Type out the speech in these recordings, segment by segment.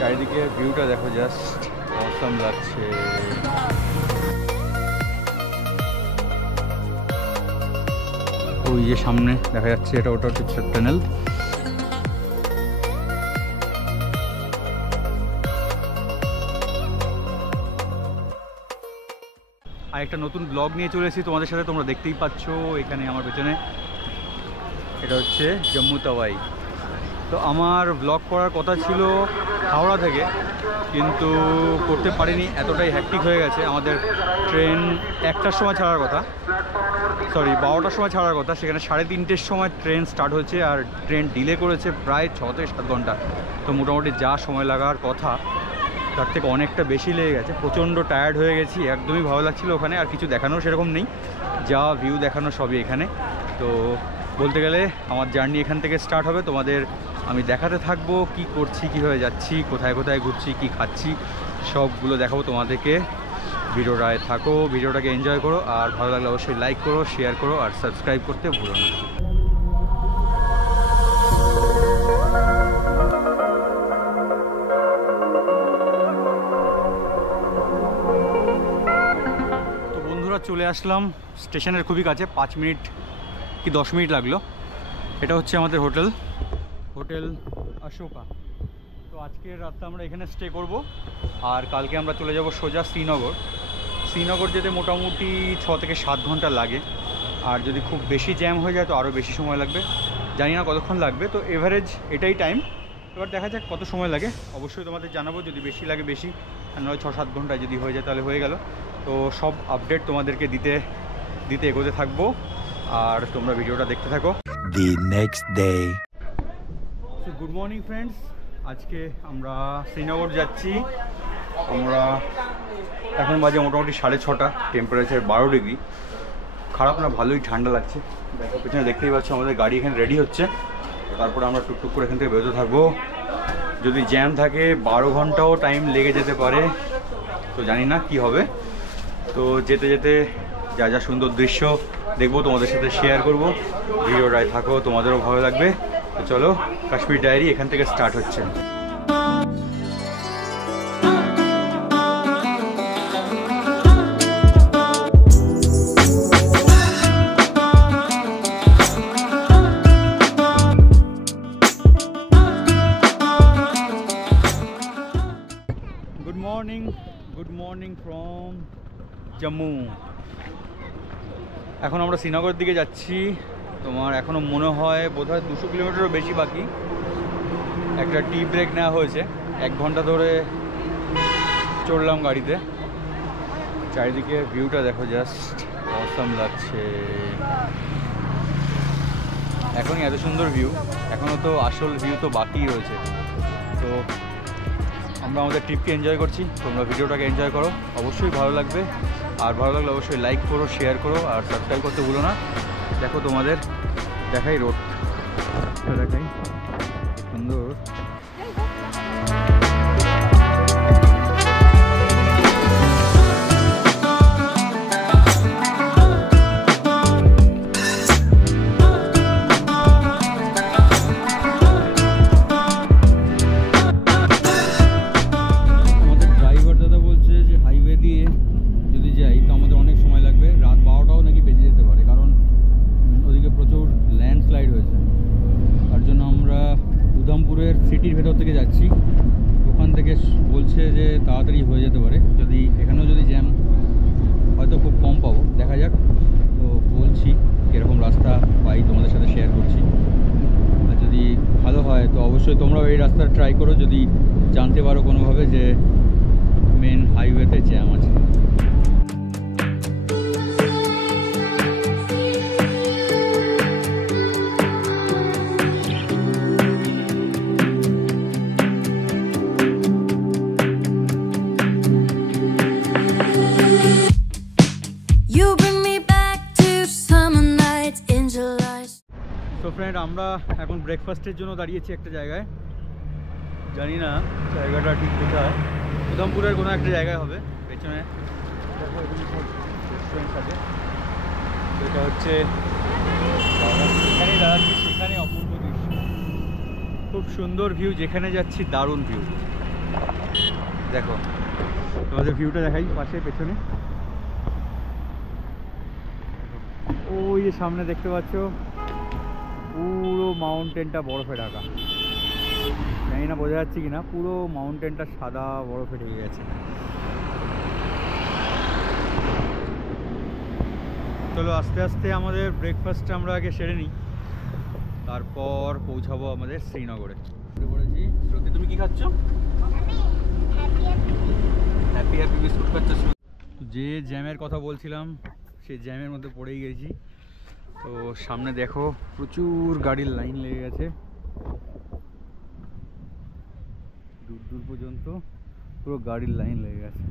চারিদিকে ভিউটা দেখো, জাস্ট অসাম লাগছে। ওই যে সামনে দেখা যাচ্ছে, ওটা হচ্ছে টানেল। আর একটা নতুন ব্লগ নিয়ে চলে এসেছি তোমাদের সাথে, তোমরা দেখতেই পাচ্ছ এখানে আমার পেছনে। এটা হচ্ছে জম্মু তাওয়াই। তো আমার ব্লগ করার কথা ছিল হাওড়া থেকে, কিন্তু করতে পারিনি, এতটাই হ্যাকটিক হয়ে গেছে। আমাদের ট্রেন 1টার সময় ছাড়ার কথা, সরি 12টার সময় ছাড়ার কথা, সেখানে 3:30টের সময় ট্রেন স্টার্ট হয়েছে, আর ট্রেন ডিলে করেছে প্রায় 6 থেকে 7 ঘন্টা। তো মোটামুটি যা সময় লাগার কথা তার থেকে অনেকটা বেশি লেগে গেছে। প্রচণ্ড টায়ার্ড হয়ে গেছি, একদমই ভালো লাগছিল ওখানে। আর কিছু দেখানোর সেরকম নেই, যা ভিউ দেখানো সবই এখানে। তো বলতে গেলে আমার জার্নি এখান থেকে স্টার্ট হবে। তোমাদের আমি দেখাতে থাকবো কি করছি, কীভাবে যাচ্ছি, কোথায় কোথায় ঘুরছি, কি খাচ্ছি, সবগুলো দেখাবো তোমাদেরকে। ভিডিওটায় থাকো, ভিডিওটাকে এনজয় করো, আর ভালো লাগলে অবশ্যই লাইক করো, শেয়ার করো, আর সাবস্ক্রাইব করতে ভুলো না। তো বন্ধুরা, চলে আসলাম স্টেশনের খুবই কাছে, 5 মিনিট কি 10 মিনিট লাগলো। এটা হচ্ছে আমাদের হোটেল অশোকা। তো আজকের রাতটা আমরা এখানে স্টে করব, আর কালকে আমরা চলে যাব সোজা শ্রীনগর যেতে মোটামুটি 6 থেকে 7 ঘন্টা লাগে। আর যদি খুব বেশি জ্যাম হয়ে যায় তো আরও বেশি সময় লাগবে, জানি না কতক্ষণ লাগবে। তো এভারেজ এটাই টাইম, এবার দেখা যাক কত সময় লাগে। অবশ্যই তোমাদের জানাবো, যদি বেশি লাগে বেশি, আর নয় 6-7 ঘন্টায় যদি হয়ে যায় তাহলে হয়ে গেল। তো সব আপডেট তোমাদেরকে দিতে দিতে এগোতে থাকবো, আর তোমরা ভিডিওটা দেখতে থাকো। The next day. So good morning friends, আজকে আমরা শ্রীনগর যাচ্ছি। আমরা এখন বাজে মোটামুটি 6:30, টেম্পারেচার 12 ডিগ্রি। খারাপ না, ভালোই ঠান্ডা লাগছে। দেখো পেছনে দেখতেই পাচ্ছ আমাদের গাড়ি এখানে রেডি হচ্ছে। তারপরে আমরা টুকটুক করে এখান থেকে বেরোতে থাকবো। যদি জ্যাম থাকে 12 ঘন্টাও টাইম লেগে যেতে পারে, তো জানি না কি হবে। তো যেতে যেতে যা যা সুন্দর দৃশ্য দেখবো তোমাদের সাথে শেয়ার করব। ভিডিওটায় থাকো, তোমাদেরও ভালো লাগবে। তো চলো, কাশ্মীর ডায়েরি এখান থেকে স্টার্ট হচ্ছে। Good morning from Jammu. এখন আমরা শ্রীনগরের দিকে যাচ্ছি। তোমার এখনও মনে হয় বোধহয় 200 কিলোমিটারও বেশি বাকি। একটা টি ব্রেক নেওয়া হয়েছে, 1 ঘন্টা ধরে চড়লাম গাড়িতে। চারিদিকে ভিউটা দেখো, জাস্ট অসাম লাগছে। এখনই এত সুন্দর ভিউ, এখনও তো আসল ভিউ তো বাকি রয়েছে। তো আমরা আমাদের ট্রিপকে এনজয় করছি, তোমরা ভিডিওটাকে এনজয় করো, অবশ্যই ভালো লাগবে। আর ভালো লাগলে অবশ্যই লাইক করো, শেয়ার করো, আর সাবস্ক্রাইব করতে ভুলো না। দেখো তোমাদের দেখাই রোডটা, দেখাই সুন্দর। সিটির ভেতর থেকে যাচ্ছি, ওখান থেকে বলছে যে তাড়াতাড়ি হয়ে যেতে পারে। যদি এখানেও যদি জ্যাম হয়তো খুব কম পাবো, দেখা যাক। তো বলছি কীরকম রাস্তা পাই তোমাদের সাথে শেয়ার করছি। আর যদি ভালো হয় তো অবশ্যই তোমরাও এই রাস্তা ট্রাই করো, যদি জানতে পারো কোনোভাবে যে মেন হাইওয়েতে জ্যাম আছে। তো ফ্রেন্ড, আমরা এখন ব্রেকফাস্টের জন্য দাঁড়িয়েছি একটা জায়গায়, জানি না জায়গাটা ঠিক কোথায়, উধমপুরের কোনো একটা জায়গায় হবে। পেছনে রেস্টুরেন্ট আছে, এটা হচ্ছে এখানেই দাঁড়াচ্ছি, সেখানে অপূর্ব দৃশ্য, খুব সুন্দর ভিউ, যেখানে যাচ্ছি দারুণ ভিউ। দেখো তোমাদের ভিউটা দেখাই পাশে পেছনে, ওই যে সামনে দেখতে পাচ্ছ পুরো মাউন্টেনটা বরফে ঢাকা। জানি না বোঝা যাচ্ছে কিনা, পুরো মাউন্টেনটা সাদা বরফে ঢেকে গেছে। চলো আস্তে আস্তে আমাদের ব্রেকফাস্টটা আমরা আগে সেরে নিই, তারপর পৌঁছাবো আমাদের শ্রীনগরে। পড়েছি। শ্রুতি, তুমি কি খাচ্ছ? হ্যাপি হ্যাপি বিস্কুট খাচ্ছ। যে জ্যামের কথা বলছিলাম সেই জ্যামের মধ্যে পড়েই গেছি। তো সামনে দেখো প্রচুর গাড়ির লাইন লেগে গেছে, দূর দূর পর্যন্ত পুরো গাড়ির লাইন লেগে গেছে।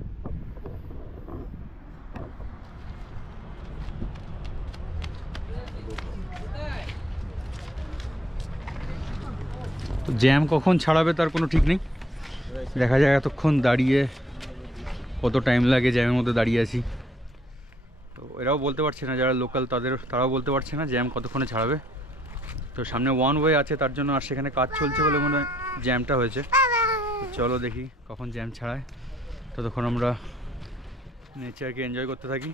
তো জ্যাম কখন ছাড়াবে তার কোনো ঠিক নেই, দেখা যায় এতক্ষণ দাঁড়িয়ে কত টাইম লাগে জ্যামের মধ্যে দাঁড়িয়ে আছি। তো এরাও বলতে পারছে না, যারা লোকাল তারাও বলতে পারছে না জ্যাম কতক্ষণে ছাড়াবে। তো সামনে ওয়ান ওয়ে আছে তার জন্য, আর সেখানে কাজ চলছে বলে মনে হয় জ্যামটা হয়েছে। চলো দেখি কখন জ্যাম ছাড়ায়, ততক্ষণ আমরা নেচারকে এনজয় করতে থাকি,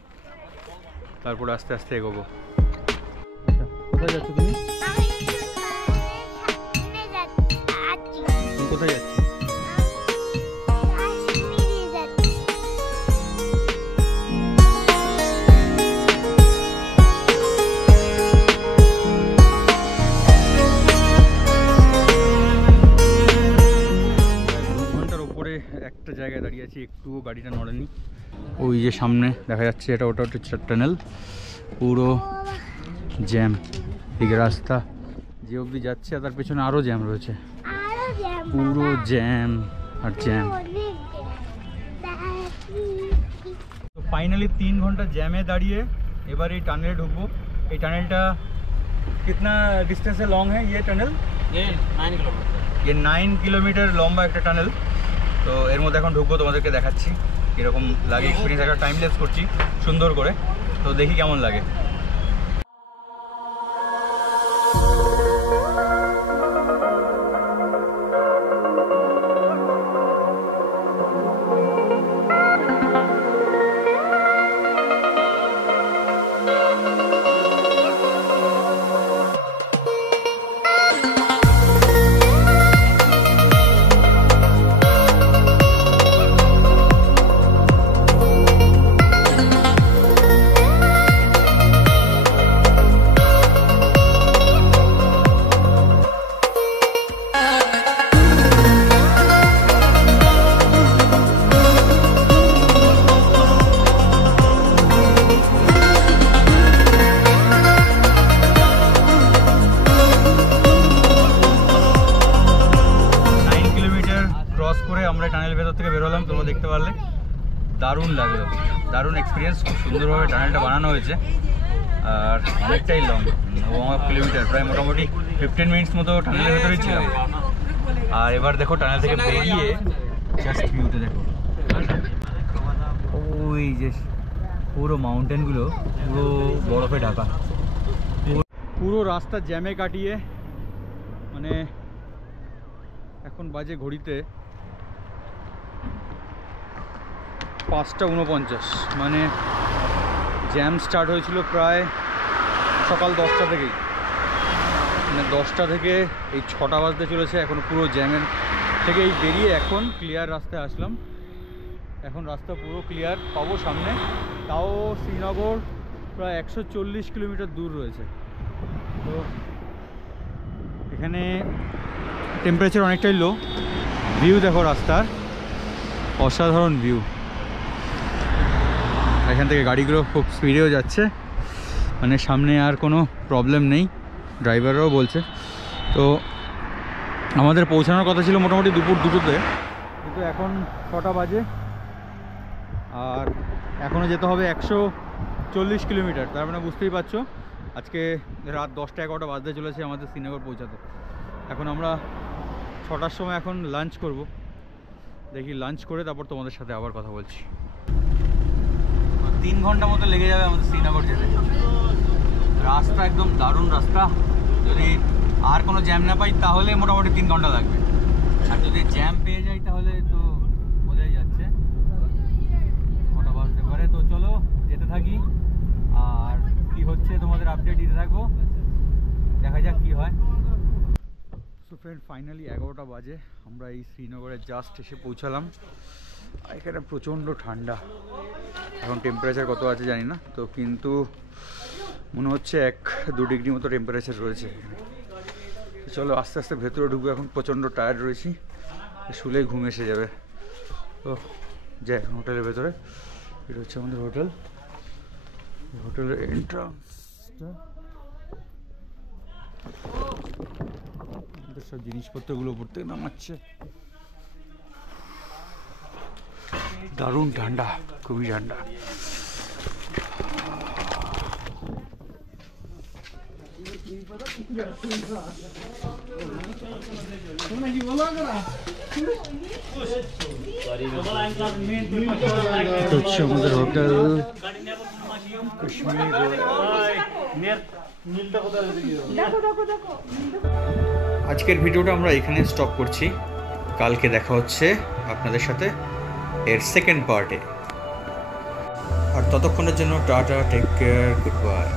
তারপর আস্তে আস্তে এগোবো। আচ্ছা, কোথায় যাচ্ছ তুমি? কোথায় যাচ্ছি? একটা জায়গায় দাঁড়িয়ে আছি, একটুও গাড়িটা নড়েনি। ওই যে সামনে দেখা যাচ্ছে ওটা হচ্ছে টানেল, পুরো জ্যাম। দিকে রাস্তা যে অবধি যাচ্ছে আর তার পেছনে আরও জ্যাম রয়েছে, পুরো জ্যাম আর জ্যাম। তো ফাইনালি 3 ঘন্টা জ্যামে দাঁড়িয়ে এবার এই টানেলে ঢুকবো। এই টানেলটা কিতনা ডিস্টেন্সে লং হ্যাঁ ये টানেল? ये 9 কিলোমিটার লম্বা একটা টানেল। তো এর মধ্যে এখন ঢুকবো, তোমাদেরকে দেখাচ্ছি কীরকম লাগে এক্সপিরিয়েন্স। একটা টাইম ল্যাপস করছি সুন্দর করে, তো দেখি কেমন লাগে। আমরা টানেলের ভেতর থেকে বেরোলাম, তোমরা দেখতে পারলে দারুণ লাগলো, দারুণ এক্সপিরিয়েন্স। খুব সুন্দরভাবে টানেলটা বানানো হয়েছে আর অনেকটাই লং, 1.5 কিলোমিটার, প্রায় মোটামুটি 15 মিনিটস মতো টানেলের ভেতরেই ছিলাম। আর এবার দেখো টানেল থেকে বেরিয়ে জাস্ট ভিউতে দেখো, ওই যে পুরো মাউন্টেনগুলো পুরো বরফে ঢাকা। পুরো রাস্তা জ্যামে কাটিয়ে মানে এখন বাজে ঘড়িতে 5:49, মানে জ্যাম স্টার্ট হয়েছিল প্রায় সকাল 10টা থেকেই, মানে 10টা থেকে এই 6টা বাজতে চলেছে। এখন পুরো জ্যামের থেকে এই বেরিয়ে এখন ক্লিয়ার রাস্তায় আসলাম। এখন রাস্তা পুরো ক্লিয়ার পাবো সামনে, তাও শ্রীনগর প্রায় 140 কিলোমিটার দূর রয়েছে। তো এখানে টেম্পারেচার অনেকটাই লো। ভিউ দেখো রাস্তার, অসাধারণ ভিউ। এখান থেকে গাড়িগুলো খুব স্পিডেও যাচ্ছে, মানে সামনে আর কোনো প্রবলেম নেই, ড্রাইভাররাও বলছে। তো আমাদের পৌঁছানোর কথা ছিল মোটামুটি দুপুর 2টোতে, কিন্তু এখন 6টা বাজে আর এখনও যেতে হবে 140 কিলোমিটার। তার মানে বুঝতেই পারছো আজকে রাত 10টা-11টা বাজতে চলেছে আমাদের শ্রীনগর পৌঁছাতে। এখন আমরা 6টার সময় এখন লাঞ্চ করব, দেখি লাঞ্চ করে তারপর তোমাদের সাথে আবার কথা বলছি। 3 ঘন্টা মতো লেগে যাবে আমাদের শ্রীনগর যেতে। রাস্তা একদম দারুণ রাস্তা, যদি আর কোনো জ্যাম না পাই তাহলে মোটামুটি 3 ঘন্টা লাগবে। আর যদি জ্যাম পেয়ে যাই তাহলে তো বোঝাই যাচ্ছে কটা বাজতে পারে। তো চলো যেতে থাকি, আর কি হচ্ছে তোমাদের আপডেট দিতে থাকবো, দেখা যাক কি হয়। সো ফ্রেন্ড, ফাইনালি 11টা বাজে, আমরা এই শ্রীনগরে জাস্ট এসে পৌঁছালাম। এখানে প্রচণ্ড ঠান্ডা, এখন টেম্পারেচার কত আছে জানি না, তো কিন্তু মনে হচ্ছে 1-2 ডিগ্রি মতো টেম্পারেচার রয়েছে। চলো আস্তে আস্তে ভেতরে ঢুকবো, এখন প্রচণ্ড টায়ার্ড রয়েছি, শুলেই ঘুম এসে যাবে। তো যাই এখন হোটেলের ভেতরে, এটা হচ্ছে আমাদের হোটেল, হোটেলের এন্ট্রান্সটা। আমাদের সব জিনিসপত্রগুলো উপর থেকে নামাচ্ছে। দারুণ ঠান্ডা, খুবই ঠান্ডা। হচ্ছে আমাদের হোটেল কাশ্মীর। আজকের ভিডিওটা আমরা এখানে স্টপ করছি, কালকে দেখা হচ্ছে আপনাদের সাথে এর সেকেন্ড পার্টে। আর ততক্ষণের জন্য tata, take care, good by.